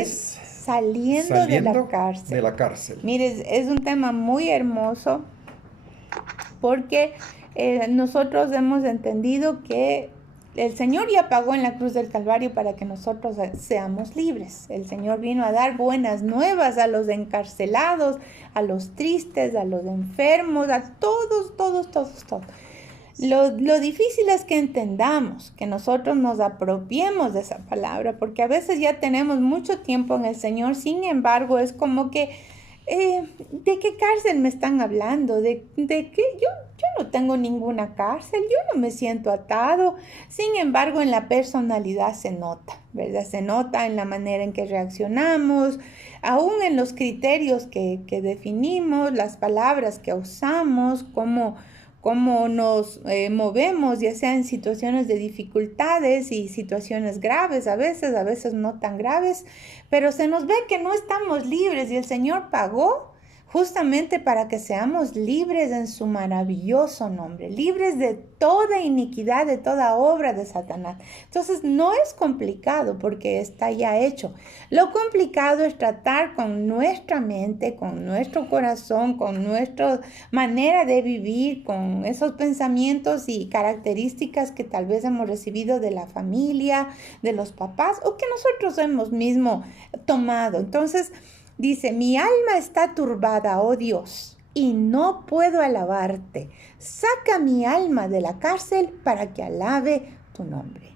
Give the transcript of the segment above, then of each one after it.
es saliendo de la saliendo cárcel. de la cárcel. Mire, es un tema muy hermoso porque nosotros hemos entendido que el Señor ya pagó en la cruz del Calvario para que nosotros seamos libres. El Señor vino a dar buenas nuevas a los encarcelados, a los tristes, a los enfermos, a todos, todos, todos, todos. Lo difícil es que entendamos, que nosotros nos apropiemos de esa palabra, porque a veces ya tenemos mucho tiempo en el Señor, sin embargo, es como que, ¿de qué cárcel me están hablando? ¿De qué? Yo no tengo ninguna cárcel, yo no me siento atado. Sin embargo, en la personalidad se nota, ¿verdad? Se nota en la manera en que reaccionamos, aún en los criterios que definimos, las palabras que usamos, cómo nos movemos, ya sea en situaciones de dificultades y situaciones graves, a veces no tan graves, pero se nos ve que no estamos libres y el Señor pagó justamente para que seamos libres en su maravilloso nombre, libres de toda iniquidad, de toda obra de Satanás. Entonces no es complicado porque está ya hecho. Lo complicado es tratar con nuestra mente, con nuestro corazón, con nuestra manera de vivir, con esos pensamientos y características que tal vez hemos recibido de la familia, de los papás o que nosotros hemos mismo tomado. Entonces, dice, mi alma está turbada, oh Dios, y no puedo alabarte. Saca mi alma de la cárcel para que alabe tu nombre.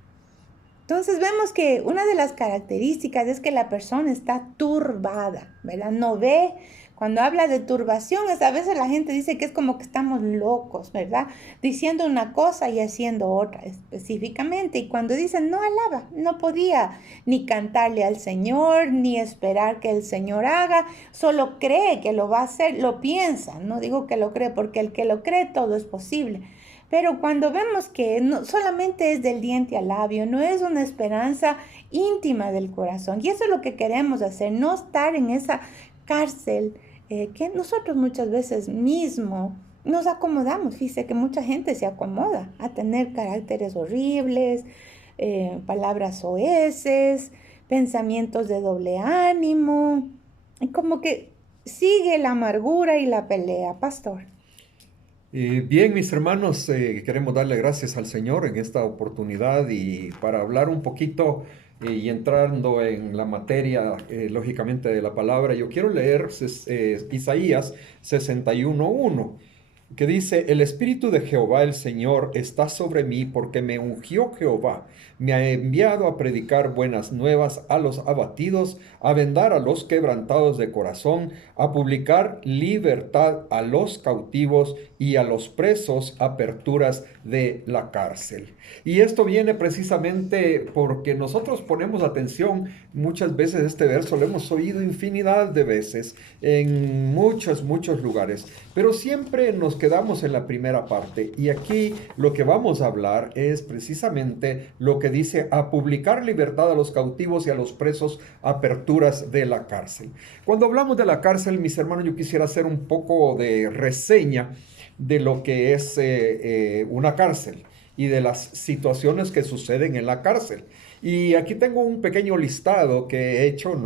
Entonces vemos que una de las características es que la persona está turbada, ¿verdad? No ve. Cuando habla de turbación, a veces la gente dice que es como que estamos locos, ¿verdad? Diciendo una cosa y haciendo otra específicamente. Y cuando dicen no alaba, no podía ni cantarle al Señor, ni esperar que el Señor haga, solo cree que lo va a hacer, lo piensa. No digo que lo cree, porque el que lo cree todo es posible. Pero cuando vemos que no solamente es del diente al labio, no es una esperanza íntima del corazón. Y eso es lo que queremos hacer, no estar en esa cárcel que nosotros muchas veces mismo nos acomodamos. Fíjese que mucha gente se acomoda a tener caracteres horribles, palabras soeces, pensamientos de doble ánimo, y como que sigue la amargura y la pelea, pastor. Bien, mis hermanos, queremos darle gracias al Señor en esta oportunidad y para hablar un poquito y entrando en la materia, lógicamente, de la palabra, yo quiero leer Isaías 61:1, que dice, el Espíritu de Jehová el Señor está sobre mí porque me ungió Jehová, me ha enviado a predicar buenas nuevas a los abatidos, a vendar a los quebrantados de corazón, a publicar libertad a los cautivos y a los presos, aperturas de la cárcel. Y esto viene precisamente porque nosotros ponemos atención muchas veces. Este verso lo hemos oído infinidad de veces en muchos, muchos lugares, pero siempre nos quedamos en la primera parte. Y aquí lo que vamos a hablar es precisamente lo que dice, a publicar libertad a los cautivos y a los presos, aperturas de la cárcel. Cuando hablamos de la cárcel, mis hermanos, yo quisiera hacer un poco de reseña de lo que es una cárcel y de las situaciones que suceden en la cárcel. Y aquí tengo un pequeño listado que he hecho,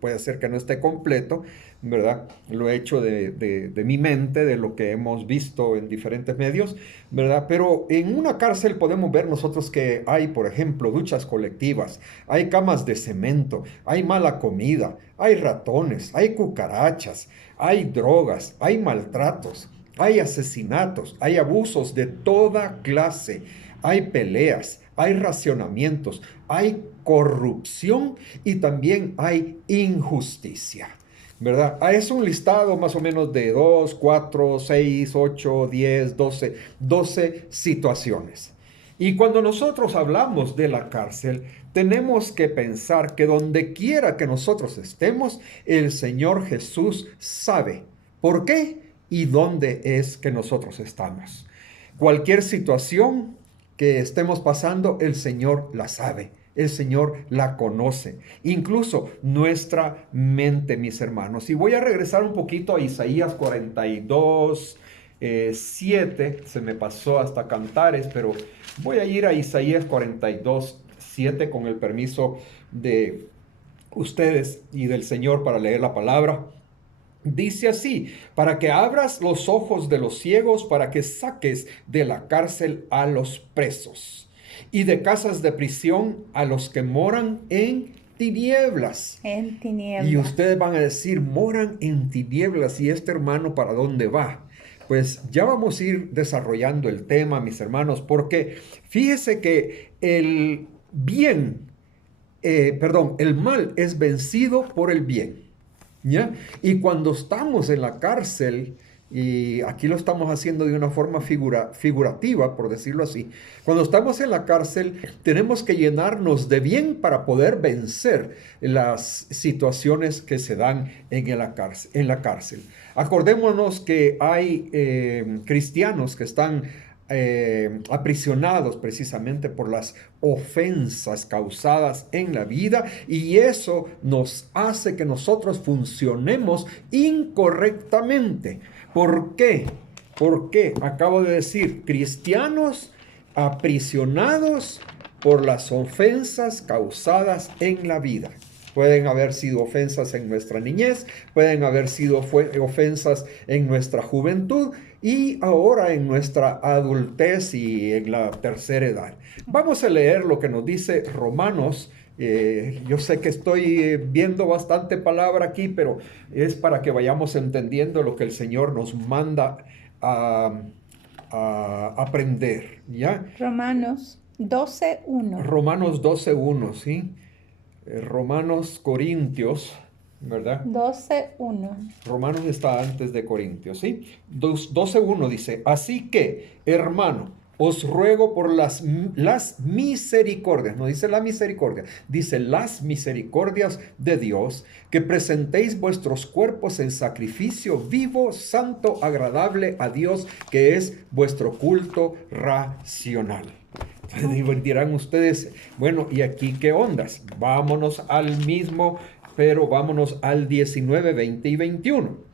puede ser que no esté completo, ¿verdad? Lo he hecho de mi mente, de lo que hemos visto en diferentes medios, ¿verdad? Pero en una cárcel podemos ver nosotros que hay, por ejemplo, duchas colectivas, hay camas de cemento, hay mala comida, hay ratones, hay cucarachas, hay drogas, hay maltratos, hay asesinatos, hay abusos de toda clase, hay peleas, hay racionamientos, hay corrupción y también hay injusticia, ¿verdad? Es un listado más o menos de 2, 4, 6, 8, 10, 12 situaciones. Y cuando nosotros hablamos de la cárcel, tenemos que pensar que donde quiera que nosotros estemos, el Señor Jesús sabe por qué y dónde es que nosotros estamos. Cualquier situación que estemos pasando, el Señor la sabe. El Señor la conoce, incluso nuestra mente, mis hermanos. Y voy a regresar un poquito a Isaías 42, 7. Se me pasó hasta Cantares, pero voy a ir a Isaías 42, 7 con el permiso de ustedes y del Señor para leer la palabra. Dice así: para que abras los ojos de los ciegos, para que saques de la cárcel a los presos y de casas de prisión a los que moran en tinieblas. En Y tinieblas. ustedes van a decir, moran en tinieblas, ¿y este hermano para dónde va? Pues ya vamos a ir desarrollando el tema, mis hermanos, porque fíjese que el mal es vencido por el bien. ¿Ya? Y cuando estamos en la cárcel, y aquí lo estamos haciendo de una forma figurativa, por decirlo así, cuando estamos en la cárcel tenemos que llenarnos de bien para poder vencer las situaciones que se dan en la cárcel. Acordémonos que hay cristianos que están aprisionados precisamente por las ofensas causadas en la vida, y eso nos hace que nosotros funcionemos incorrectamente. ¿Por qué? Porque acabo de decir, cristianos aprisionados por las ofensas causadas en la vida. Pueden haber sido ofensas en nuestra niñez, pueden haber sido ofensas en nuestra juventud y ahora en nuestra adultez y en la tercera edad. Vamos a leer lo que nos dice Romanos. Yo sé que estoy viendo bastante palabra aquí, pero es para que vayamos entendiendo lo que el Señor nos manda a aprender, ¿ya? Romanos 12:1. Romanos 12:1, ¿sí? Romanos, Corintios, ¿verdad? 12:1. Romanos está antes de Corintios, ¿sí? 12:1 dice, así que, hermano, os ruego por las misericordias, no dice la misericordia, dice las misericordias de Dios, que presentéis vuestros cuerpos en sacrificio vivo, santo, agradable a Dios, que es vuestro culto racional. Dirán ustedes, bueno, ¿y aquí qué ondas? Vámonos al mismo, pero vámonos al 19, 20 y 21.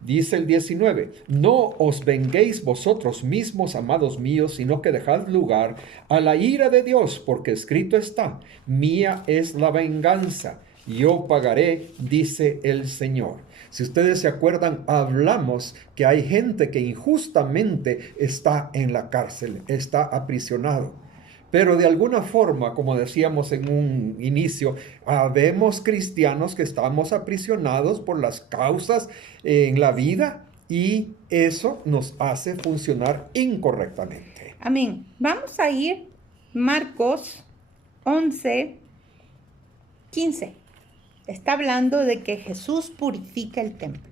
Dice el 19, no os venguéis vosotros mismos, amados míos, sino que dejad lugar a la ira de Dios, porque escrito está, mía es la venganza, yo pagaré, dice el Señor. Si ustedes se acuerdan, hablamos que hay gente que injustamente está en la cárcel, está aprisionado. Pero de alguna forma, como decíamos en un inicio, habemos cristianos que estamos aprisionados por las causas en la vida y eso nos hace funcionar incorrectamente. Amén. Vamos a ir Marcos 11:15. Está hablando de que Jesús purifica el templo.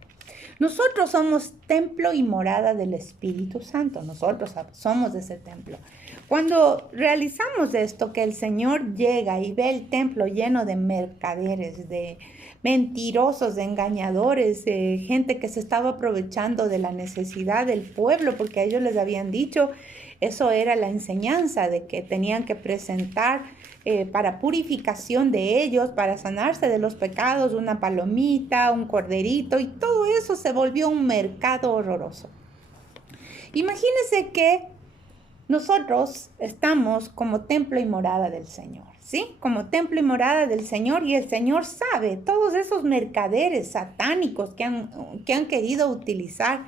Nosotros somos templo y morada del Espíritu Santo. Nosotros somos ese templo. Cuando realizamos esto, que el Señor llega y ve el templo lleno de mercaderes, de mentirosos, de engañadores, de gente que se estaba aprovechando de la necesidad del pueblo, porque a ellos les habían dicho, eso era la enseñanza de que tenían que presentar para purificación de ellos, para sanarse de los pecados, una palomita, un corderito, y todo eso se volvió un mercado horroroso. Imagínense que nosotros estamos como templo y morada del Señor, ¿sí? Como templo y morada del Señor, y el Señor sabe todos esos mercaderes satánicos que han querido utilizar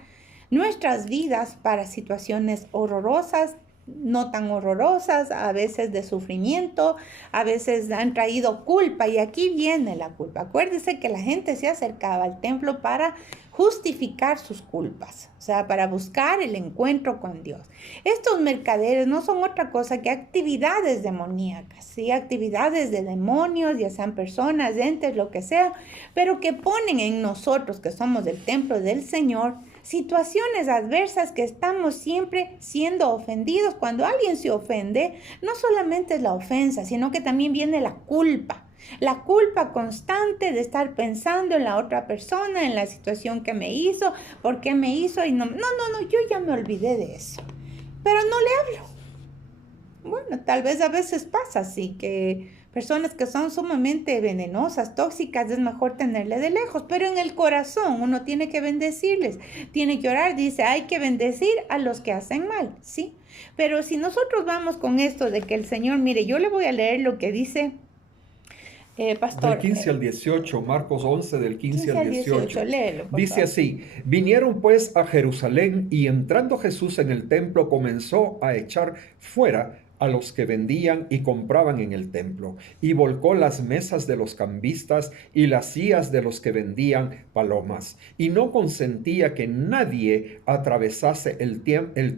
nuestras vidas para situaciones horrorosas, no tan horrorosas, a veces de sufrimiento, a veces han traído culpa, y aquí viene la culpa. Acuérdese que la gente se acercaba al templo para justificar sus culpas, o sea, para buscar el encuentro con Dios. Estos mercaderes no son otra cosa que actividades demoníacas, ¿sí? Actividades de demonios, ya sean personas, entes, lo que sea, pero que ponen en nosotros, que somos del templo del Señor, situaciones adversas que estamos siempre siendo ofendidos. Cuando alguien se ofende, no solamente es la ofensa, sino que también viene la culpa. La culpa constante de estar pensando en la otra persona, en la situación que me hizo, por qué me hizo, y no, yo ya me olvidé de eso. Pero no le hablo. Bueno, tal vez a veces pasa así, que personas que son sumamente venenosas, tóxicas, es mejor tenerle de lejos, pero en el corazón uno tiene que bendecirles, tiene que orar, dice, hay que bendecir a los que hacen mal, ¿sí? Pero si nosotros vamos con esto de que el Señor, mire, yo le voy a leer lo que dice Del Pastor, 15 al 18, Marcos 11, del 15 15 al al 18, 18. léelo, por Dice favor. así, vinieron pues a Jerusalén y entrando Jesús en el templo comenzó a echar fuera a los que vendían y compraban en el templo, y volcó las mesas de los cambistas y las sillas de los que vendían palomas, y no consentía que nadie atravesase el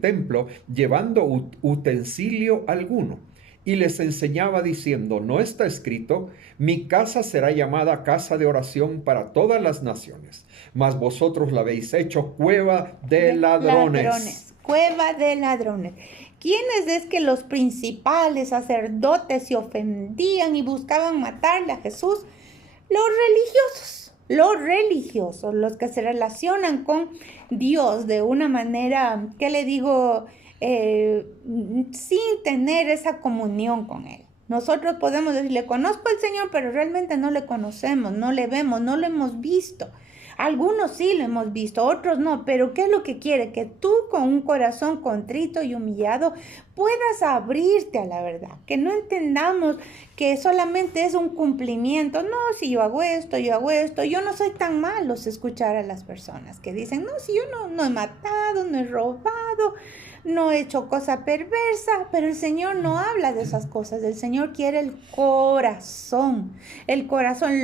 templo llevando utensilio alguno. Y les enseñaba diciendo, ¿no está escrito? Mi casa será llamada casa de oración para todas las naciones, mas vosotros la habéis hecho cueva de De ladrones. ladrones, cueva de ladrones. ¿Quiénes es que los principales sacerdotes se ofendían y buscaban matarle a Jesús? Los religiosos, los que se relacionan con Dios de una manera, ¿qué le digo? Sin tener esa comunión con Él. Nosotros podemos decirle, conozco al Señor, pero realmente no le conocemos, no le vemos, no lo hemos visto. Algunos sí lo hemos visto, otros no, pero ¿qué es lo que quiere? Que tú con un corazón contrito y humillado puedas abrirte a la verdad, que no entendamos que solamente es un cumplimiento. No, si yo hago esto, yo no soy tan malo. Escuchar a las personas que dicen, no, si yo no he matado, no he robado, no he hecho cosa perversa, pero el Señor no habla de esas cosas. El Señor quiere el corazón,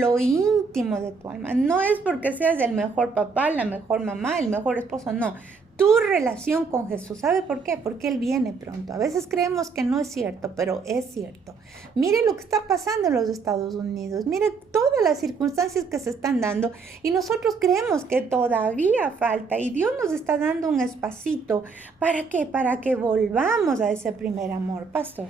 lo íntimo de tu alma. No es porque seas el mejor papá, la mejor mamá, el mejor esposo, no. Tu relación con Jesús. ¿Sabe por qué? Porque Él viene pronto. A veces creemos que no es cierto, pero es cierto. Mire lo que está pasando en los Estados Unidos. Mire todas las circunstancias que se están dando y nosotros creemos que todavía falta y Dios nos está dando un espacito. ¿Para qué? Para que volvamos a ese primer amor, pastor.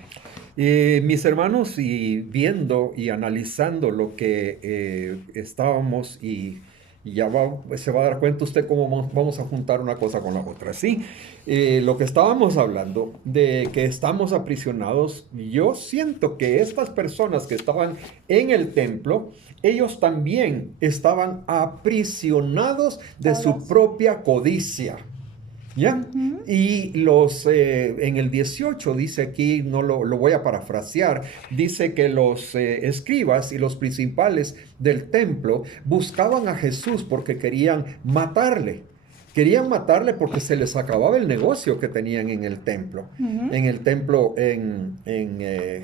Mis hermanos, y viendo y analizando lo que estábamos y ya se va a dar cuenta usted cómo vamos a juntar una cosa con la otra, ¿sí? Lo que estábamos hablando de que estamos aprisionados, yo siento que estas personas que estaban en el templo, ellos también estaban aprisionados de su propia codicia. ¿Ya? Ujú. Y en el 18 dice aquí, no lo voy a parafrasear, dice que los escribas y los principales del templo buscaban a Jesús porque querían matarle. Querían matarle porque se les acababa el negocio que tenían en el templo, Ujú. en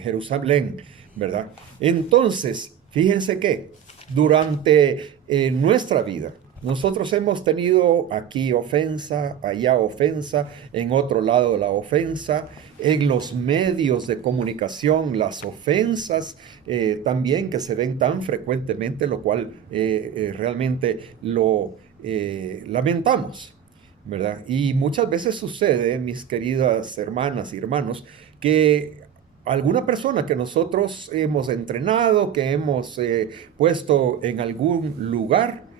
Jerusalén, ¿verdad? Entonces, fíjense que durante nuestra vida, nosotros hemos tenido aquí ofensa, allá ofensa, en otro lado la ofensa, en los medios de comunicación las ofensas también que se ven tan frecuentemente, lo cual realmente lo lamentamos, ¿verdad? Y muchas veces sucede, mis queridas hermanas y hermanos, que alguna persona que nosotros hemos entrenado, que hemos puesto en algún lugar,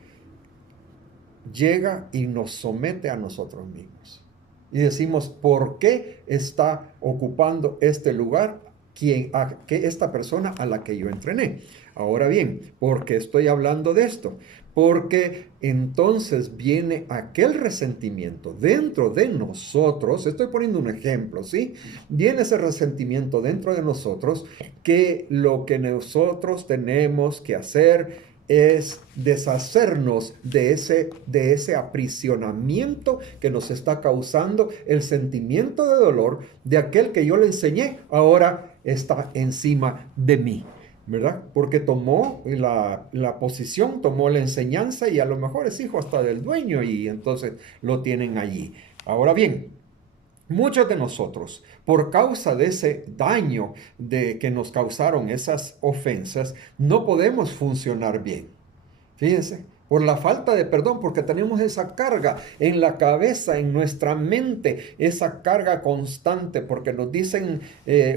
llega y nos somete a nosotros mismos. Y decimos, ¿por qué está ocupando este lugar que esta persona a la que yo entrené? Ahora bien, ¿por qué estoy hablando de esto? Porque entonces viene aquel resentimiento dentro de nosotros, estoy poniendo un ejemplo, ¿sí? Viene ese resentimiento dentro de nosotros que lo que nosotros tenemos que hacer es deshacernos de ese aprisionamiento que nos está causando el sentimiento de dolor de aquel que yo le enseñé, ahora está encima de mí, ¿verdad? Porque tomó la posición, tomó la enseñanza y a lo mejor es hijo hasta del dueño y entonces lo tienen allí. Ahora bien, muchos de nosotros, por causa de ese daño que nos causaron esas ofensas, no podemos funcionar bien. Fíjense, por la falta de perdón, porque tenemos esa carga en la cabeza, en nuestra mente, esa carga constante, porque nos dicen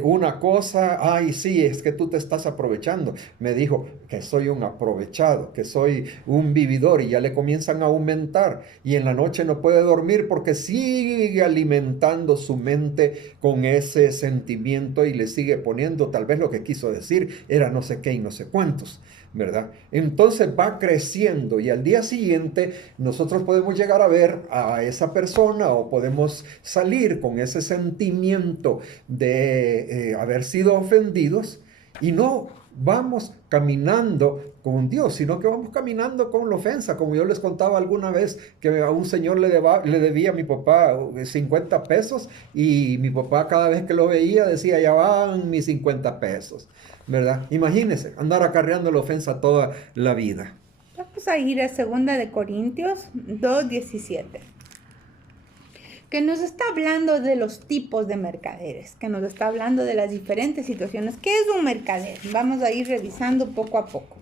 una cosa, ay, sí, es que tú te estás aprovechando. Me dijo que soy un aprovechado, que soy un vividor y ya le comienzan a aumentar y en la noche no puede dormir porque sigue alimentando su mente con ese sentimiento y le sigue poniendo tal vez lo que quiso decir era no sé qué y no sé cuántos, ¿verdad? Entonces va creciendo y al día siguiente nosotros podemos llegar a ver a esa persona o podemos salir con ese sentimiento de haber sido ofendidos y no vamos caminando con Dios, sino que vamos caminando con la ofensa. Como yo les contaba alguna vez que a un señor le debía a mi papá 50 pesos y mi papá cada vez que lo veía decía, ya van mis 50 pesos, ¿verdad? Imagínense, andar acarreando la ofensa toda la vida. Vamos a ir a 2 Corintios 2:17, que nos está hablando de los tipos de mercaderes, que nos está hablando de las diferentes situaciones. ¿Qué es un mercader? Vamos a ir revisando poco a poco.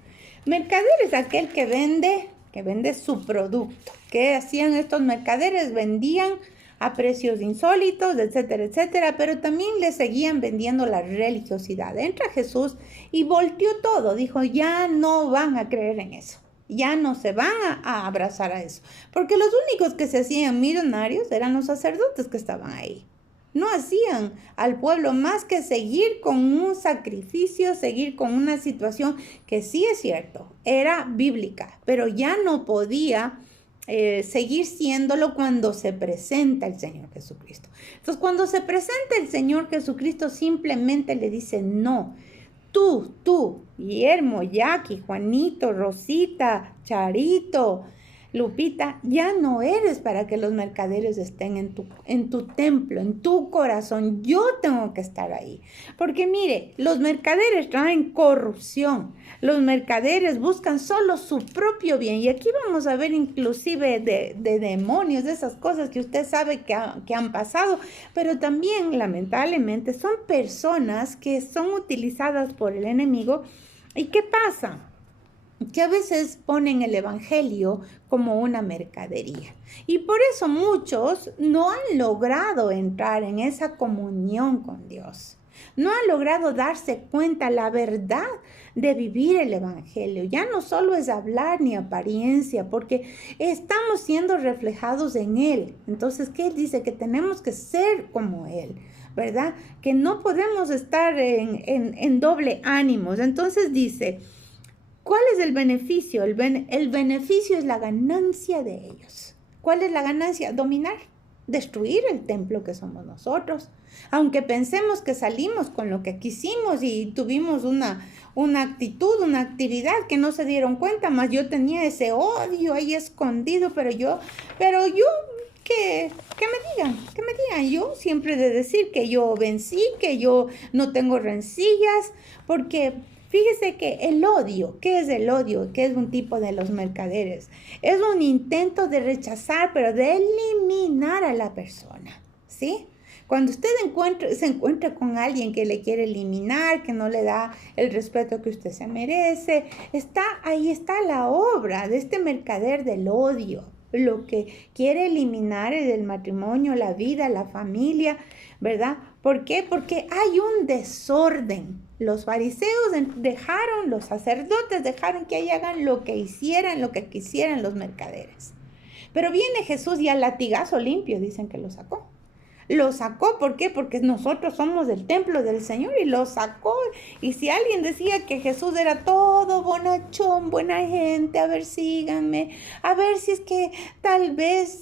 Mercader es aquel que vende su producto. ¿Qué hacían estos mercaderes? Vendían a precios insólitos, etcétera, etcétera, pero también le seguían vendiendo la religiosidad. Entra Jesús y volteó todo, dijo, ya no van a creer en eso. Ya no se van a abrazar a eso. Porque los únicos que se hacían millonarios eran los sacerdotes que estaban ahí. No hacían al pueblo más que seguir con un sacrificio, seguir con una situación que sí es cierto, era bíblica, pero ya no podía seguir siéndolo cuando se presenta el Señor Jesucristo. Entonces, cuando se presenta el Señor Jesucristo, simplemente le dice no. Tú, Guillermo, Jackie, Juanito, Rosita, Charito, Lupita, ya no eres para que los mercaderes estén en tu templo, en tu corazón. Yo tengo que estar ahí. Porque mire, los mercaderes traen corrupción. Los mercaderes buscan solo su propio bien. Y aquí vamos a ver inclusive de demonios, de esas cosas que usted sabe que han pasado. Pero también, lamentablemente, son personas que son utilizadas por el enemigo. ¿Y qué pasa? Que a veces ponen el evangelio como una mercadería. Y por eso muchos no han logrado entrar en esa comunión con Dios. No han logrado darse cuenta la verdad de vivir el evangelio. Ya no solo es hablar ni apariencia, porque estamos siendo reflejados en Él. Entonces, ¿qué Él dice? Que tenemos que ser como Él, ¿verdad? Que no podemos estar en doble ánimos. Entonces dice, ¿cuál es el beneficio? El beneficio es la ganancia de ellos. ¿Cuál es la ganancia? Dominar, destruir el templo que somos nosotros. Aunque pensemos que salimos con lo que quisimos y tuvimos una actitud, una actividad que no se dieron cuenta, más yo tenía ese odio ahí escondido, pero yo, que me digan, yo siempre de decir que yo vencí, que yo no tengo rencillas, porque fíjese que el odio, ¿qué es el odio? ¿Qué es un tipo de los mercaderes? Es un intento de rechazar, pero de eliminar a la persona, ¿sí? Cuando usted se encuentra con alguien que le quiere eliminar, que no le da el respeto que usted se merece, ahí está la obra de este mercader del odio. Lo que quiere eliminar es el matrimonio, la vida, la familia, ¿verdad? ¿Por qué? Porque hay un desorden. Los fariseos los sacerdotes dejaron que ahí hagan lo que quisieran los mercaderes. Pero viene Jesús y al latigazo limpio dicen que lo sacó. Lo sacó, ¿por qué? Porque nosotros somos el templo del Señor y lo sacó. Y si alguien decía que Jesús era todo bonachón, buena gente, a ver, síganme, a ver si es que tal vez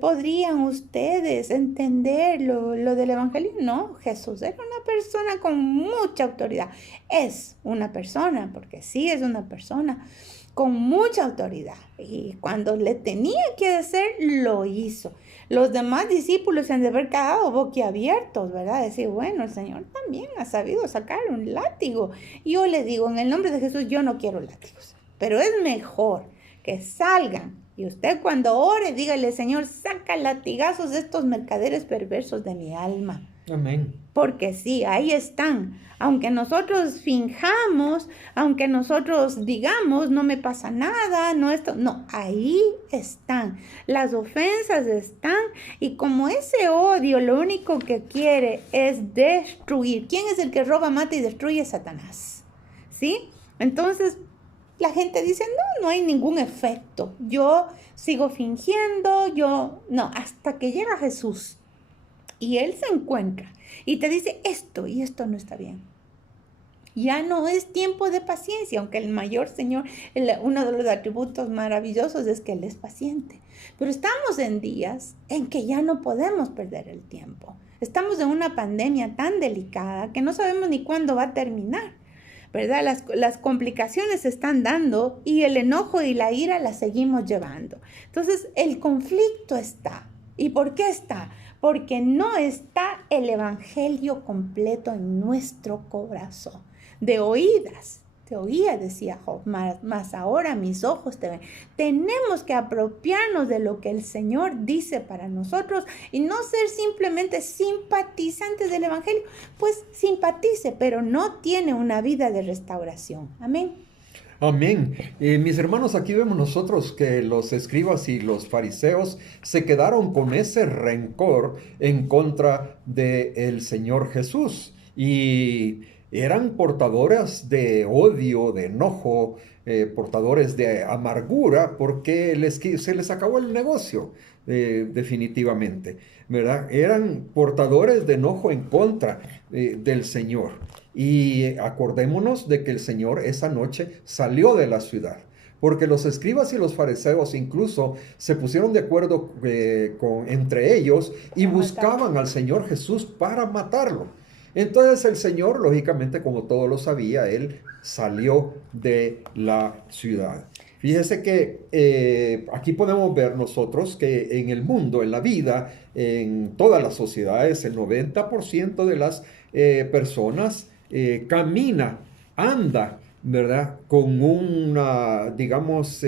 podrían ustedes entender lo del Evangelio. No, Jesús era una persona con mucha autoridad. Es una persona, porque sí es una persona con mucha autoridad. Y cuando le tenía que hacer, lo hizo. Los demás discípulos se han de haber quedado boquiabiertos, ¿verdad? Decir, bueno, el Señor también ha sabido sacar un látigo. Y yo le digo, en el nombre de Jesús, yo no quiero látigos. Pero es mejor que salgan. Y usted cuando ore, dígale, Señor, saca latigazos de estos mercaderes perversos de mi alma. Amén. Porque sí, ahí están. Aunque nosotros finjamos, aunque nosotros digamos, no me pasa nada, no, ahí están. Las ofensas están y como ese odio lo único que quiere es destruir. ¿Quién es el que roba, mata y destruye? Satanás. ¿Sí? Entonces, la gente dice, no hay ningún efecto. Yo sigo fingiendo, no, hasta que llega Jesús. Y Él se encuentra y te dice esto y esto no está bien. Ya no es tiempo de paciencia, aunque el mayor Señor, uno de los atributos maravillosos es que Él es paciente. Pero estamos en días en que ya no podemos perder el tiempo. Estamos en una pandemia tan delicada que no sabemos ni cuándo va a terminar, ¿verdad? Las complicaciones se están dando y el enojo y la ira la seguimos llevando. Entonces, el conflicto está. ¿Y por qué está? Porque no está el evangelio completo en nuestro corazón. De oídas, te oía, decía Job, mas ahora mis ojos te ven. Tenemos que apropiarnos de lo que el Señor dice para nosotros y no ser simplemente simpatizantes del evangelio. Pues simpatice, pero no tiene una vida de restauración. Amén. Amén. Mis hermanos, aquí vemos nosotros que los escribas y los fariseos se quedaron con ese rencor en contra del Señor Jesús y eran portadoras de odio, de enojo, portadores de amargura porque se les acabó el negocio, definitivamente, ¿verdad? Eran portadores de enojo en contra del Señor. Y acordémonos de que el Señor esa noche salió de la ciudad, porque los escribas y los fariseos incluso se pusieron de acuerdo entre ellos y buscaban al Señor Jesús para matarlo. Entonces el Señor, lógicamente, como todo lo sabía, Él salió de la ciudad. Fíjese que aquí podemos ver nosotros que en el mundo, en la vida, en todas las sociedades, el 90% de las personas camina, anda, ¿verdad? Con una, digamos,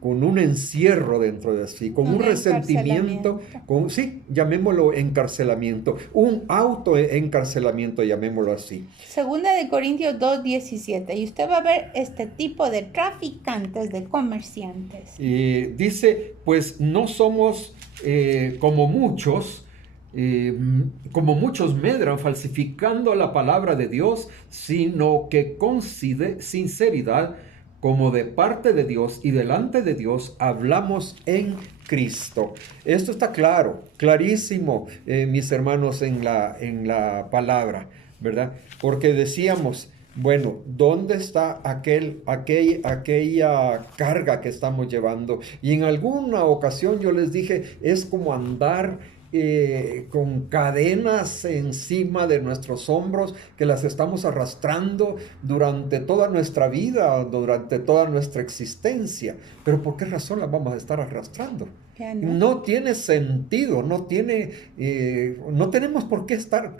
con un encierro dentro de sí, con un resentimiento, sí, llamémoslo encarcelamiento, un autoencarcelamiento, llamémoslo así. Segunda de Corintios 2:17, y usted va a ver este tipo de traficantes, de comerciantes. Dice, pues no somos como muchos medran falsificando la palabra de Dios, sino que con sinceridad, como de parte de Dios y delante de Dios, hablamos en Cristo. Esto está claro, clarísimo, mis hermanos, en la palabra, ¿verdad? Porque decíamos, bueno, ¿dónde está aquella carga que estamos llevando? Y en alguna ocasión yo les dije, es como andar con cadenas encima de nuestros hombros que las estamos arrastrando durante toda nuestra vida, durante toda nuestra existencia. Pero ¿por qué razón las vamos a estar arrastrando? No tiene sentido, no tenemos por qué estar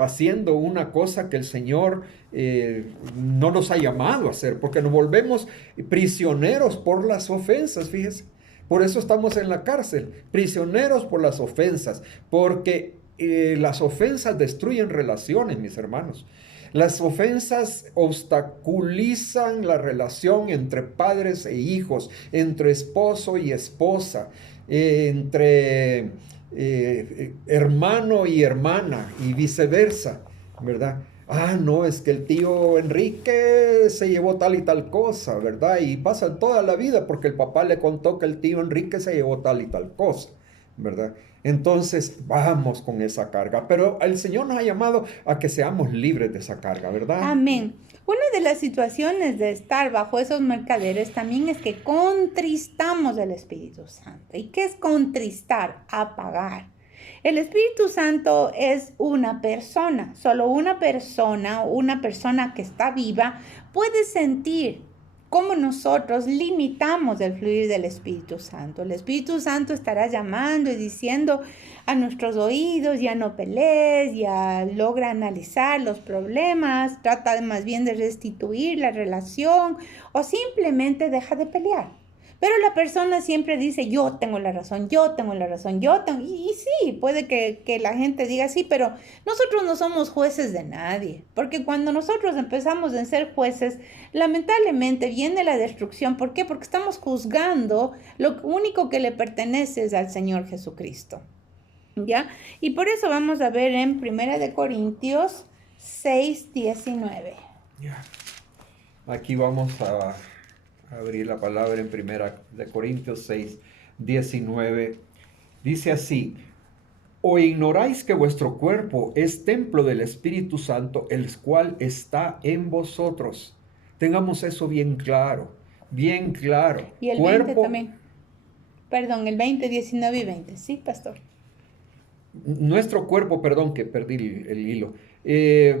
haciendo una cosa que el Señor no nos ha llamado a hacer, porque nos volvemos prisioneros por las ofensas, fíjese. Por eso estamos en la cárcel, prisioneros por las ofensas, porque las ofensas destruyen relaciones, mis hermanos. Las ofensas obstaculizan la relación entre padres e hijos, entre esposo y esposa, entre hermano y hermana y viceversa, ¿verdad? Ah, no, es que el tío Enrique se llevó tal y tal cosa, ¿verdad? Y pasa toda la vida porque el papá le contó que el tío Enrique se llevó tal y tal cosa, ¿verdad? Entonces, vamos con esa carga. Pero el Señor nos ha llamado a que seamos libres de esa carga, ¿verdad? Amén. Una de las situaciones de estar bajo esos mercaderes también es que contristamos al Espíritu Santo. ¿Y qué es contristar? Apagar. El Espíritu Santo es una persona, solo una persona que está viva puede sentir cómo nosotros limitamos el fluir del Espíritu Santo. El Espíritu Santo estará llamando y diciendo a nuestros oídos, ya no pelees, ya logra analizar los problemas, trata más bien de restituir la relación o simplemente deja de pelear. Pero la persona siempre dice, yo tengo la razón, yo tengo la razón, yo tengo... Y sí, puede que la gente diga sí, pero nosotros no somos jueces de nadie. Porque cuando nosotros empezamos a ser jueces, lamentablemente viene la destrucción. ¿Por qué? Porque estamos juzgando lo único que le pertenece es al Señor Jesucristo. ¿Ya? Y por eso vamos a ver en 1 Corintios 6:19. Yeah. Aquí vamos a abrir la palabra en 1 Corintios 6:19. Dice así: ¿O ignoráis que vuestro cuerpo es templo del Espíritu Santo, el cual está en vosotros? Tengamos eso bien claro, bien claro. Y el cuerpo, 20 también. Perdón, el 20, 19 y 20. Sí, pastor. Nuestro cuerpo, perdón, que perdí el hilo.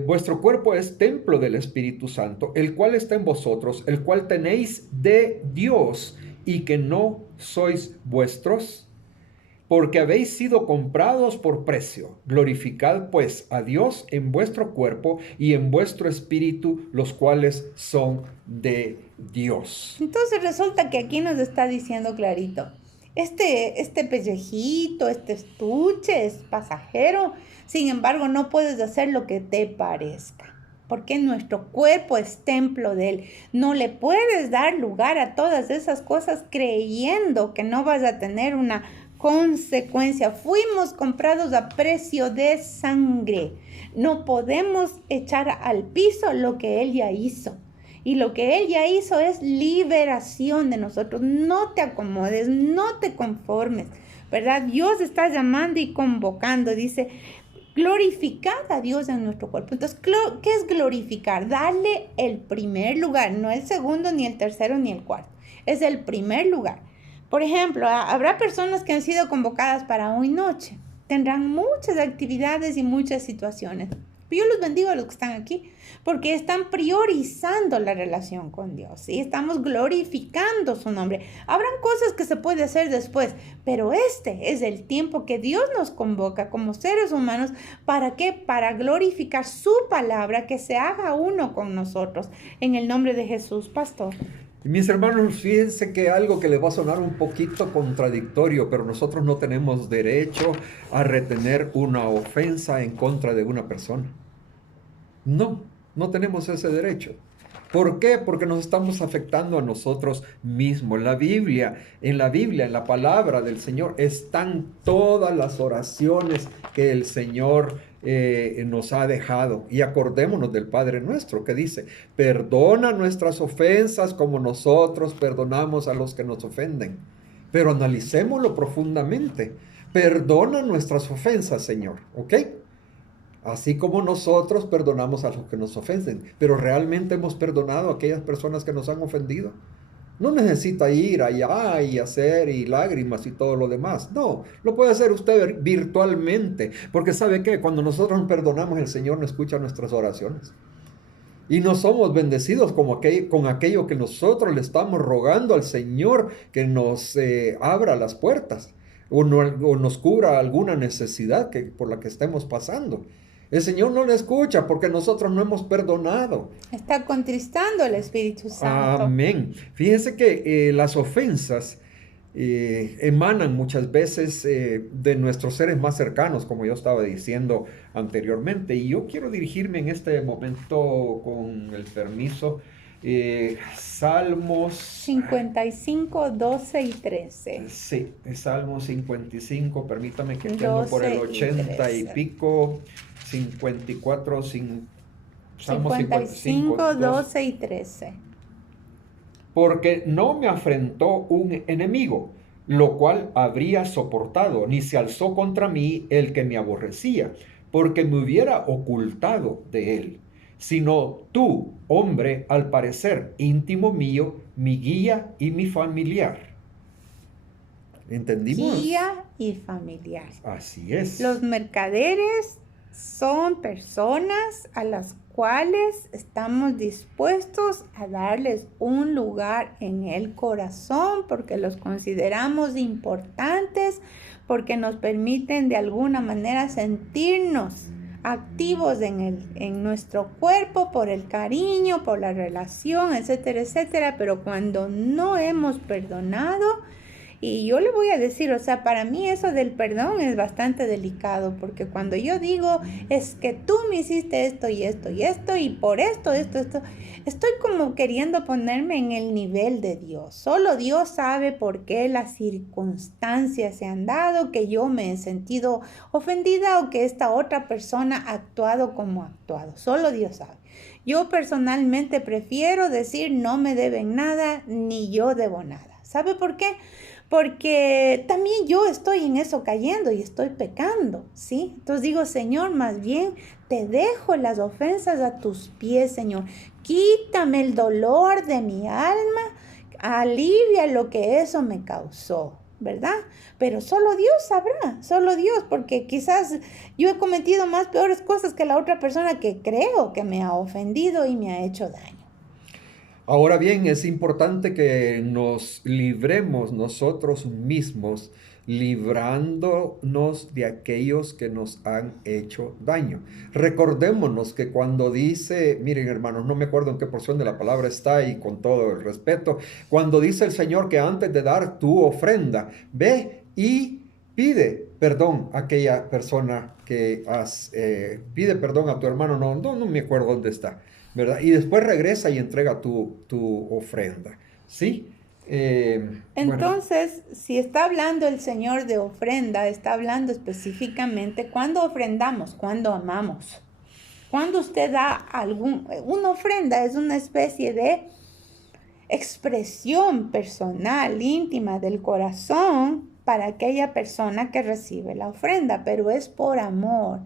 vuestro cuerpo es templo del Espíritu Santo, el cual está en vosotros, el cual tenéis de Dios, y que no sois vuestros, porque habéis sido comprados por precio. Glorificad pues a Dios en vuestro cuerpo y en vuestro espíritu, los cuales son de Dios. Entonces resulta que aquí nos está diciendo clarito, este pellejito, este estuche es pasajero, sin embargo no puedes hacer lo que te parezca, porque nuestro cuerpo es templo de Él. No le puedes dar lugar a todas esas cosas creyendo que no vas a tener una consecuencia. Fuimos comprados a precio de sangre. No podemos echar al piso lo que Él ya hizo. Y lo que Él ya hizo es liberación de nosotros. No te acomodes, no te conformes, ¿verdad? Dios está llamando y convocando. Dice, glorificad a Dios en nuestro cuerpo. Entonces, ¿qué es glorificar? Darle el primer lugar, no el segundo, ni el tercero, ni el cuarto. Es el primer lugar. Por ejemplo, habrá personas que han sido convocadas para hoy noche. Tendrán muchas actividades y muchas situaciones. Yo los bendigo a los que están aquí, porque están priorizando la relación con Dios, ¿sí? Estamos glorificando su nombre. Habrán cosas que se puede hacer después, pero este es el tiempo que Dios nos convoca como seres humanos. ¿Para qué? Para glorificar su palabra, que se haga uno con nosotros. En el nombre de Jesús, pastor. Mis hermanos, fíjense que algo que les va a sonar un poquito contradictorio, pero nosotros no tenemos derecho a retener una ofensa en contra de una persona. No, no tenemos ese derecho. ¿Por qué? Porque nos estamos afectando a nosotros mismos. En la Biblia, en la palabra del Señor, están todas las oraciones que el Señor nos ha dejado. Y acordémonos del Padre nuestro, que dice, perdona nuestras ofensas como nosotros perdonamos a los que nos ofenden. Pero analicémoslo profundamente. Perdona nuestras ofensas, Señor, ¿ok? Así como nosotros perdonamos a los que nos ofenden, pero realmente hemos perdonado a aquellas personas que nos han ofendido. No necesita ir allá y hacer y lágrimas y todo lo demás. No, lo puede hacer usted virtualmente, porque ¿sabe qué? Cuando nosotros perdonamos, el Señor no escucha nuestras oraciones. Y no somos bendecidos con aquello que nosotros le estamos rogando al Señor, que nos abra las puertas o nos cubra alguna necesidad por la que estemos pasando. El Señor no le escucha porque nosotros no hemos perdonado. Está contristando el Espíritu Santo. Amén. Fíjense que las ofensas emanan muchas veces de nuestros seres más cercanos, como yo estaba diciendo anteriormente. Y yo quiero dirigirme en este momento, con el permiso, Salmos 55, 12 y 13. Sí, Salmos 55, permítame que ando por el 80 y pico. 54, Salmos 55, 12 y 13. Porque no me afrentó un enemigo, lo cual habría soportado, ni se alzó contra mí el que me aborrecía, porque me hubiera ocultado de él. Sino tú, hombre, al parecer íntimo mío, mi guía y mi familiar. ¿Entendimos? Guía y familiar. Así es. Los mercaderes son personas a las cuales estamos dispuestos a darles un lugar en el corazón porque los consideramos importantes, porque nos permiten de alguna manera sentirnos activos en nuestro cuerpo por el cariño, por la relación, etcétera, etcétera. Pero cuando no hemos perdonado, y yo le voy a decir, o sea, para mí eso del perdón es bastante delicado, porque cuando yo digo, es que tú me hiciste esto y esto y esto, y por esto, estoy como queriendo ponerme en el nivel de Dios. Solo Dios sabe por qué las circunstancias se han dado, que yo me he sentido ofendida o que esta otra persona ha actuado como ha actuado. Solo Dios sabe. Yo personalmente prefiero decir no me deben nada, ni yo debo nada. ¿Sabe por qué? Porque también yo estoy en eso cayendo y estoy pecando, ¿sí? Entonces digo, Señor, más bien te dejo las ofensas a tus pies, Señor. Quítame el dolor de mi alma, alivia lo que eso me causó. ¿verdad? Pero solo Dios sabrá, solo Dios, porque quizás yo he cometido más peores cosas que la otra persona que creo que me ha ofendido y me ha hecho daño. Ahora bien, es importante que nos libremos nosotros mismos, librándonos de aquellos que nos han hecho daño. Recordémonos que cuando dice, miren hermanos, no me acuerdo en qué porción de la palabra está y con todo el respeto, cuando dice el Señor que antes de dar tu ofrenda, ve y pide perdón a aquella persona que pide perdón a tu hermano, no me acuerdo dónde está. ¿Verdad? Y después regresa y entrega tu ofrenda. ¿Sí? Bueno, Entonces, si está hablando el Señor de ofrenda, está hablando específicamente cuando ofrendamos, cuando amamos. Cuando usted da una ofrenda es una especie de expresión personal, íntima del corazón para aquella persona que recibe la ofrenda, pero es por amor.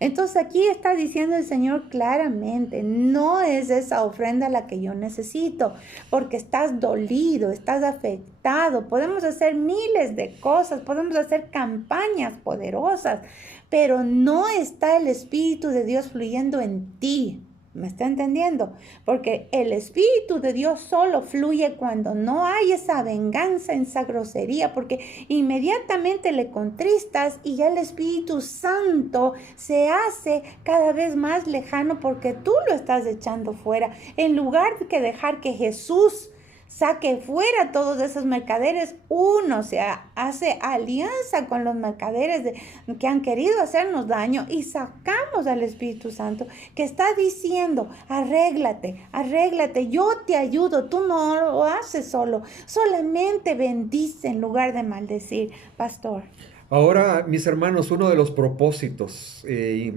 Entonces aquí está diciendo el Señor claramente, no es esa ofrenda la que yo necesito, porque estás dolido, estás afectado. Podemos hacer miles de cosas, podemos hacer campañas poderosas, pero no está el Espíritu de Dios fluyendo en ti. ¿Me está entendiendo? Porque el Espíritu de Dios solo fluye cuando no hay esa venganza, esa grosería, porque inmediatamente le contristas y ya el Espíritu Santo se hace cada vez más lejano porque tú lo estás echando fuera. En lugar de dejar que Jesús saque fuera todos esos mercaderes, uno se hace alianza con los mercaderes que han querido hacernos daño y sacamos al Espíritu Santo que está diciendo, arréglate, yo te ayudo, tú no lo haces solo, solamente bendice en lugar de maldecir, pastor. ahora, mis hermanos, uno de los propósitos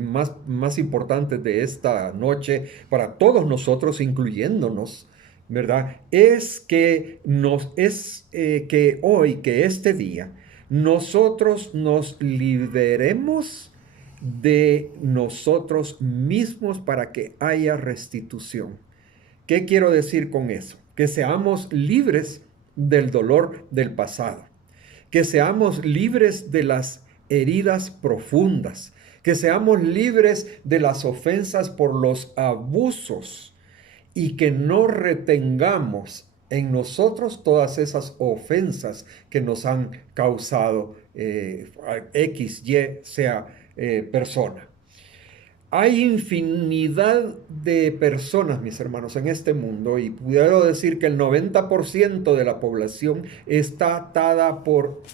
más importantes de esta noche para todos nosotros, incluyéndonos, ¿verdad? Es que que hoy, que este día, nosotros nos liberemos de nosotros mismos para que haya restitución. ¿Qué quiero decir con eso? Que seamos libres del dolor del pasado, que seamos libres de las heridas profundas, que seamos libres de las ofensas por los abusos y que no retengamos en nosotros todas esas ofensas que nos han causado X, Y, sea persona. Hay infinidad de personas, mis hermanos, en este mundo, y puedo decir que el 90% de la población está atada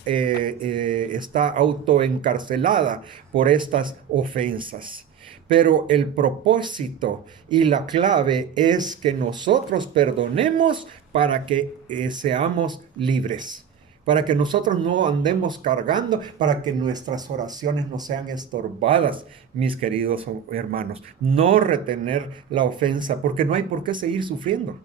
está autoencarcelada por estas ofensas. Pero el propósito y la clave es que nosotros perdonemos para que seamos libres, para que nosotros no andemos cargando, para que nuestras oraciones no sean estorbadas, mis queridos hermanos. No retener la ofensa, porque no hay por qué seguir sufriendo.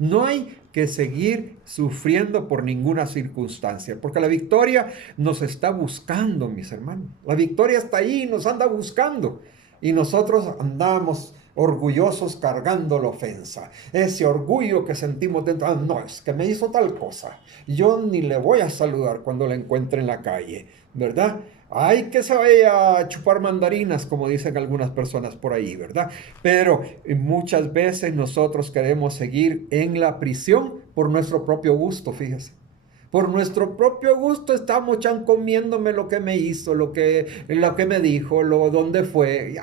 No hay que seguir sufriendo por ninguna circunstancia, porque la victoria nos está buscando, mis hermanos. La victoria está ahí, nos anda buscando. Y nosotros andamos orgullosos cargando la ofensa. Ese orgullo que sentimos dentro, no, es que me hizo tal cosa. Yo ni le voy a saludar cuando la encuentre en la calle, ¿verdad? Hay que se vaya a chupar mandarinas, como dicen algunas personas por ahí, ¿verdad? Pero muchas veces nosotros queremos seguir en la prisión por nuestro propio gusto, fíjese. Por nuestro propio gusto estamos comiéndome lo que me hizo, lo que me dijo, dónde fue.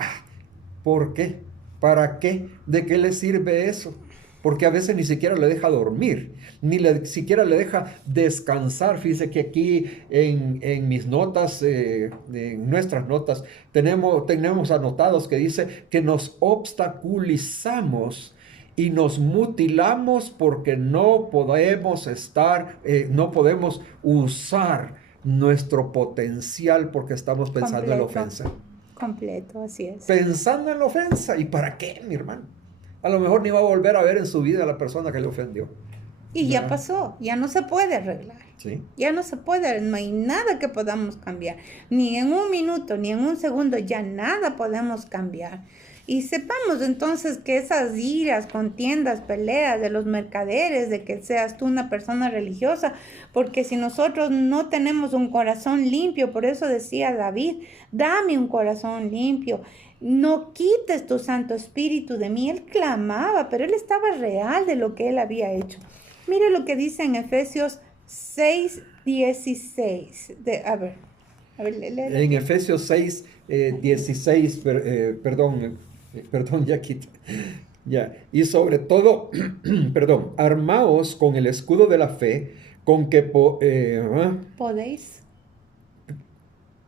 ¿Por qué? ¿Para qué? ¿De qué le sirve eso? Porque a veces ni siquiera le deja dormir, siquiera le deja descansar. Fíjese que aquí en mis notas, en nuestras notas, tenemos anotados que dice que nos obstaculizamos y nos mutilamos porque no podemos no podemos usar nuestro potencial porque estamos pensando en la ofensa. Completo, así es. Pensando en la ofensa. ¿Y para qué, mi hermano? A lo mejor ni va a volver a ver en su vida a la persona que le ofendió. Y ya pasó, ya no se puede arreglar. ¿Sí? Ya no se puede, no hay nada que podamos cambiar. Ni en un minuto, ni en un segundo, ya nada podemos cambiar. Y sepamos entonces que esas iras, contiendas, peleas de los mercaderes, de que seas tú una persona religiosa, porque si nosotros no tenemos un corazón limpio, por eso decía David, dame un corazón limpio, no quites tu Santo Espíritu de mí. Él clamaba, pero él estaba real de lo que él había hecho. Mire lo que dice en Efesios 6:16. A ver, léelo. En Efesios 6, 16, perdón, ya. Y sobre todo, perdón, armaos con el escudo de la fe, ¿Podéis?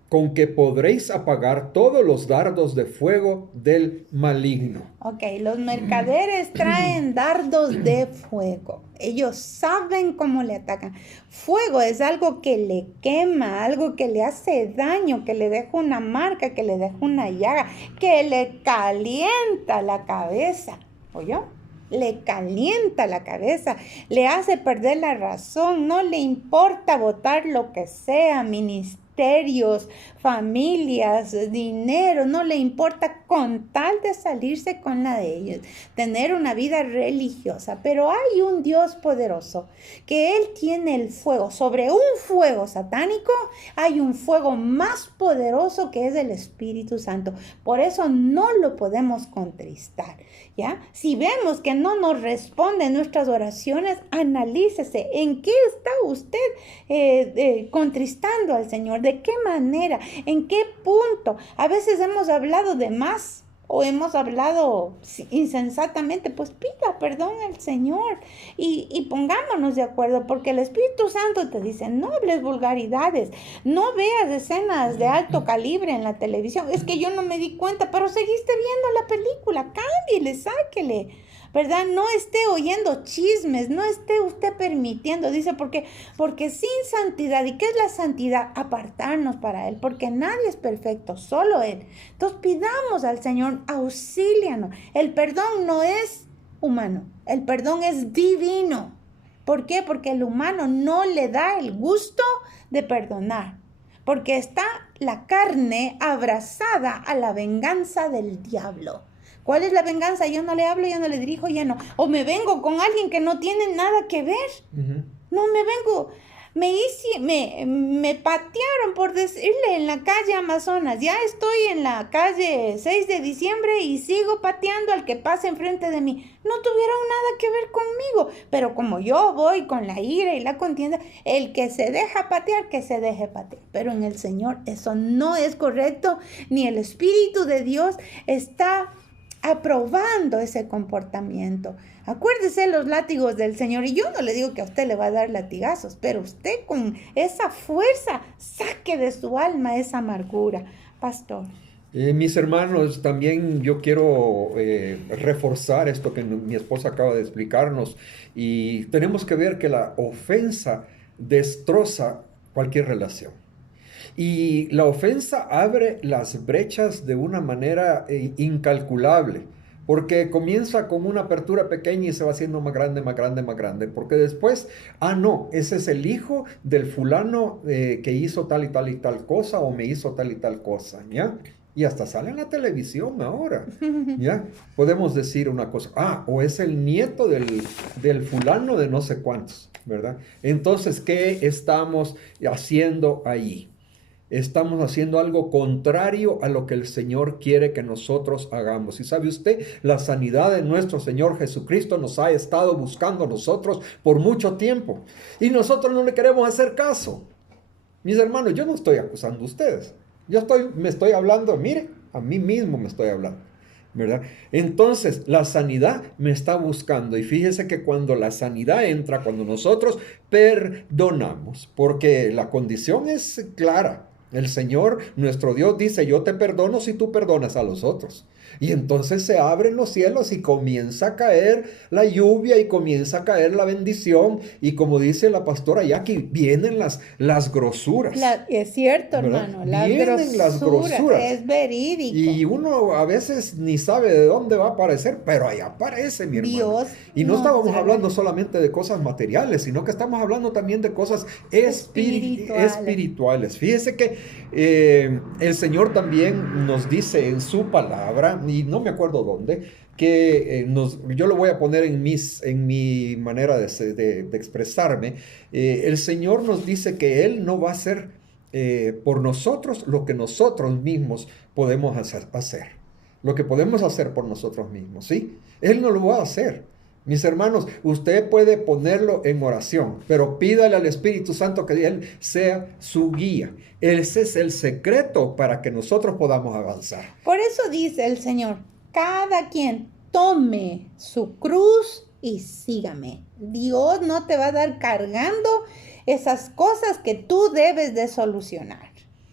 con que podréis apagar todos los dardos de fuego del maligno. Ok, los mercaderes traen dardos de fuego. Ellos saben cómo le atacan. Fuego es algo que le quema, algo que le hace daño, que le deja una marca, que le deja una llaga, que le calienta la cabeza. ¿Oyó? Le calienta la cabeza, le hace perder la razón, no le importa votar lo que sea, ministerios, familias, dinero, no le importa con tal de salirse con la de ellos, tener una vida religiosa. Pero hay un Dios poderoso que Él tiene el fuego. Sobre un fuego satánico hay un fuego más poderoso que es el Espíritu Santo. Por eso no lo podemos contristar. ¿Ya? Si vemos que no nos responden nuestras oraciones, analícese en qué está usted contristando al Señor, de qué manera, en qué punto. A veces hemos hablado de más o hemos hablado insensatamente. Pues pida perdón al Señor y pongámonos de acuerdo, porque el Espíritu Santo te dice, no hables vulgaridades, no veas escenas de alto calibre en la televisión. Es que yo no me di cuenta, pero seguiste viendo la película, cámbiele, sáquele, ¿verdad? No esté oyendo chismes, no esté usted permitiendo, dice, porque sin santidad. ¿Y qué es la santidad? Apartarnos para Él, porque nadie es perfecto, solo Él. Entonces pidamos al Señor, auxílianos. El perdón no es humano, el perdón es divino. ¿Por qué? Porque el humano no le da el gusto de perdonar, porque está la carne abrazada a la venganza del diablo. ¿Cuál es la venganza? Yo no le hablo, yo no le dirijo, ya no. O me vengo con alguien que no tiene nada que ver. No me vengo. Me patearon, por decirle, en la calle Amazonas. Ya estoy en la calle 6 de diciembre y sigo pateando al que pase enfrente de mí. No tuvieron nada que ver conmigo. Pero como yo voy con la ira y la contienda, el que se deja patear, que se deje patear. Pero en el Señor eso no es correcto, ni el Espíritu de Dios está aprobando ese comportamiento. Acuérdese los látigos del Señor. Y yo no le digo que a usted le va a dar latigazos, pero usted con esa fuerza saque de su alma esa amargura. Pastor. Mis hermanos, también yo quiero reforzar esto que mi esposa acaba de explicarnos. Y tenemos que ver que la ofensa destroza cualquier relación. Y la ofensa abre las brechas de una manera incalculable, porque comienza con una apertura pequeña y se va haciendo más grande, más grande, más grande, porque después, no, ese es el hijo del fulano que hizo tal y tal y tal cosa, o me hizo tal y tal cosa, ¿ya? Y hasta sale en la televisión ahora, ¿ya? Podemos decir una cosa, o es el nieto del fulano de no sé cuántos, ¿verdad? Entonces, ¿qué estamos haciendo ahí? Estamos haciendo algo contrario a lo que el Señor quiere que nosotros hagamos. Y sabe usted, la sanidad de nuestro Señor Jesucristo nos ha estado buscando a nosotros por mucho tiempo. Y nosotros no le queremos hacer caso. Mis hermanos, yo no estoy acusando a ustedes. Me estoy hablando, mire, a mí mismo me estoy hablando, ¿verdad? Entonces, la sanidad me está buscando. Y fíjese que cuando la sanidad entra, cuando nosotros perdonamos, porque la condición es clara. El Señor, nuestro Dios, dice, yo te perdono si tú perdonas a los otros. Y entonces se abren los cielos y comienza a caer la lluvia y comienza a caer la bendición. Y como dice la pastora Jackie, vienen las grosuras. Es cierto, ¿verdad? Hermano. Vienen las grosuras. Es verídico. Y uno a veces ni sabe de dónde va a aparecer, pero ahí aparece, mi hermano. Dios. Y no estábamos hablando solamente de cosas materiales, sino que estamos hablando también de cosas espirituales. Fíjese que el Señor también nos dice en su palabra, semana, y no me acuerdo dónde, que yo lo voy a poner en mi manera de expresarme. El Señor nos dice que Él no va a hacer por nosotros lo que nosotros mismos podemos hacer. Lo que podemos hacer por nosotros mismos, ¿sí? Él no lo va a hacer. Mis hermanos, usted puede ponerlo en oración, pero pídale al Espíritu Santo que Él sea su guía. Ese es el secreto para que nosotros podamos avanzar. Por eso dice el Señor, cada quien tome su cruz y sígame. Dios no te va a dar cargando esas cosas que tú debes de solucionar.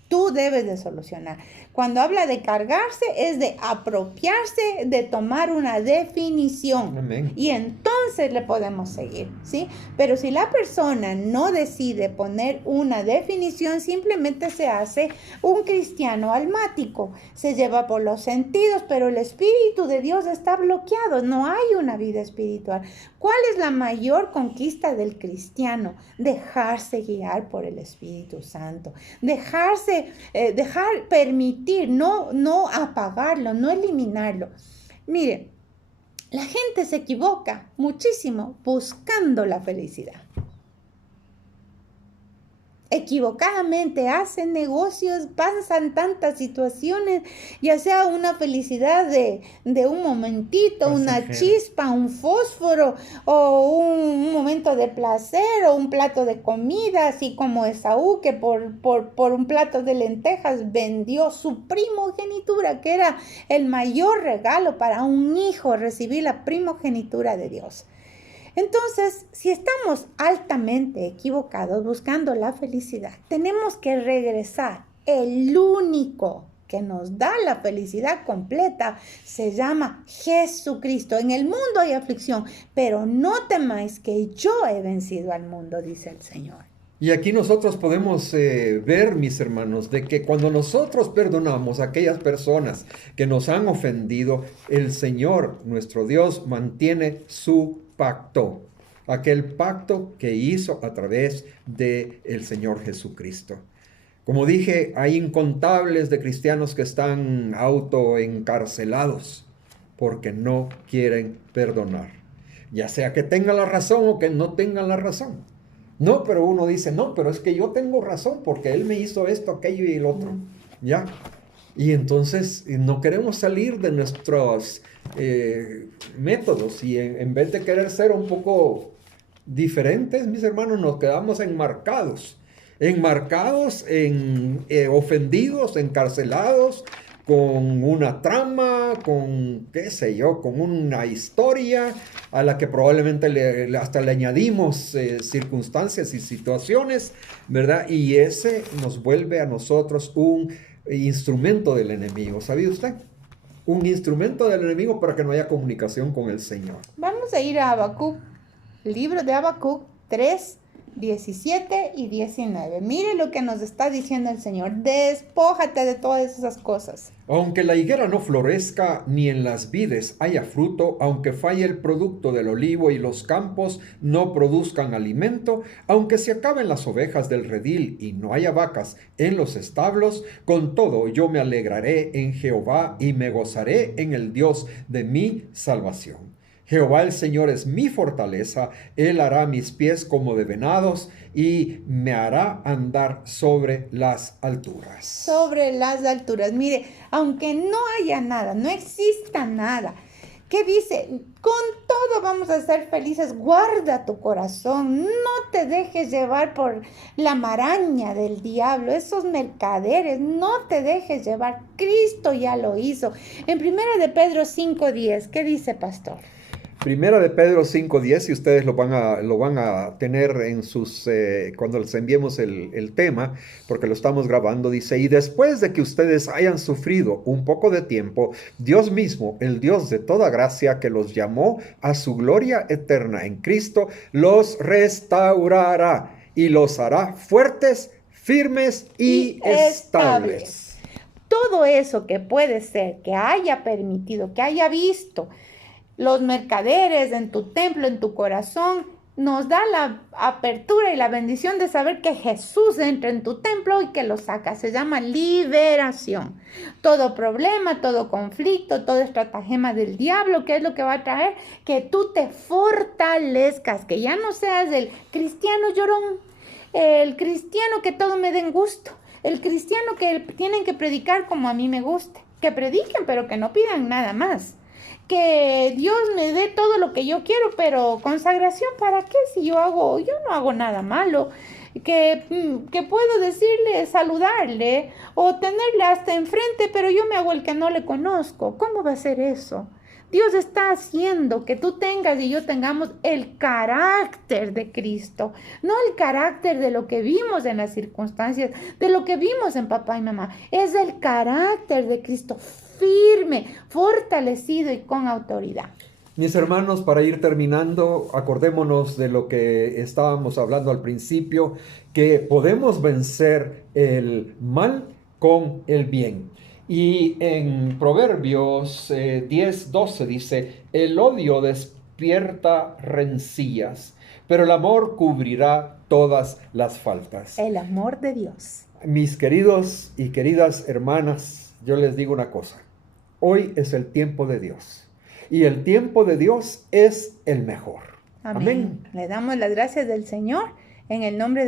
Tú debes de solucionar. Cuando habla de cargarse es de apropiarse, de tomar una definición. Amén. Y entonces le podemos seguir, ¿sí? Pero si la persona no decide poner una definición, simplemente se hace un cristiano almático. Se lleva por los sentidos, pero el Espíritu de Dios está bloqueado. No hay una vida espiritual. ¿Cuál es la mayor conquista del cristiano? Dejarse guiar por el Espíritu Santo. Permitir, no apagarlo, no eliminarlo. Mire, la gente se equivoca muchísimo buscando la felicidad. Equivocadamente hacen negocios, pasan tantas situaciones, ya sea una felicidad de un momentito, una chispa, un fósforo, o un momento de placer, o un plato de comida, así como Esaú, que por un plato de lentejas vendió su primogenitura, que era el mayor regalo para un hijo, recibir la primogenitura de Dios. Entonces, si estamos altamente equivocados buscando la felicidad, tenemos que regresar. El único que nos da la felicidad completa se llama Jesucristo. En el mundo hay aflicción, pero no temáis que yo he vencido al mundo, dice el Señor. Y aquí nosotros podemos ver, mis hermanos, de que cuando nosotros perdonamos a aquellas personas que nos han ofendido, el Señor, nuestro Dios, mantiene su pacto, aquel pacto que hizo a través de el Señor Jesucristo. Como dije, hay incontables de cristianos que están autoencarcelados porque no quieren perdonar, ya sea que tengan la razón o que no tengan la razón. No, pero uno dice, no, pero es que yo tengo razón porque él me hizo esto, aquello y el otro, ¿ya? Y entonces no queremos salir de nuestros métodos y en vez de querer ser un poco diferentes, mis hermanos, nos quedamos enmarcados, ofendidos, encarcelados, con una trama, con qué sé yo, con una historia a la que probablemente hasta le añadimos circunstancias y situaciones, ¿verdad? Y ese nos vuelve a nosotros un instrumento del enemigo, ¿sabía usted? Un instrumento del enemigo para que no haya comunicación con el Señor. Vamos a ir a Habacuc, libro de Habacuc 3, 17 y 19. Mire lo que nos está diciendo el Señor. Despójate de todas esas cosas. Aunque la higuera no florezca, ni en las vides haya fruto, aunque falle el producto del olivo y los campos no produzcan alimento, aunque se acaben las ovejas del redil y no haya vacas en los establos, con todo yo me alegraré en Jehová y me gozaré en el Dios de mi salvación. Jehová el Señor es mi fortaleza, Él hará mis pies como de venados y me hará andar sobre las alturas. Sobre las alturas. Mire, aunque no haya nada, no exista nada, ¿qué dice? Con todo vamos a ser felices. Guarda tu corazón, no te dejes llevar por la maraña del diablo, esos mercaderes, no te dejes llevar. Cristo ya lo hizo. En 1 de Pedro 5:10, ¿qué dice, pastor? Primera de Pedro 5:10, y ustedes lo van a tener en sus, cuando les enviemos el tema, porque lo estamos grabando, dice, y después de que ustedes hayan sufrido un poco de tiempo, Dios mismo, el Dios de toda gracia, que los llamó a su gloria eterna en Cristo, los restaurará y los hará fuertes, firmes y estables. Todo eso que puede ser, que haya permitido, que haya visto, los mercaderes en tu templo, en tu corazón, nos da la apertura y la bendición de saber que Jesús entra en tu templo y que lo saca. Se llama liberación. Todo problema, todo conflicto, todo estratagema del diablo, ¿qué es lo que va a traer? Que tú te fortalezcas, que ya no seas el cristiano llorón, el cristiano que todo me den gusto, el cristiano que tienen que predicar como a mí me guste, que prediquen pero que no pidan nada más. Que Dios me dé todo lo que yo quiero, pero consagración, ¿para qué? Si yo no hago nada malo. Que puedo decirle, saludarle o tenerle hasta enfrente, pero yo me hago el que no le conozco. ¿Cómo va a ser eso? Dios está haciendo que tú tengas y yo tengamos el carácter de Cristo, no el carácter de lo que vimos en las circunstancias, de lo que vimos en papá y mamá. Es el carácter de Cristo, firme, fortalecido y con autoridad. Mis hermanos, para ir terminando, acordémonos de lo que estábamos hablando al principio, que podemos vencer el mal con el bien. Y en Proverbios 10:12 dice, el odio despierta rencillas, pero el amor cubrirá todas las faltas. El amor de Dios. Mis queridos y queridas hermanas, yo les digo una cosa, hoy es el tiempo de Dios. Y el tiempo de Dios es el mejor. Amén. Le damos las gracias del Señor en el nombre de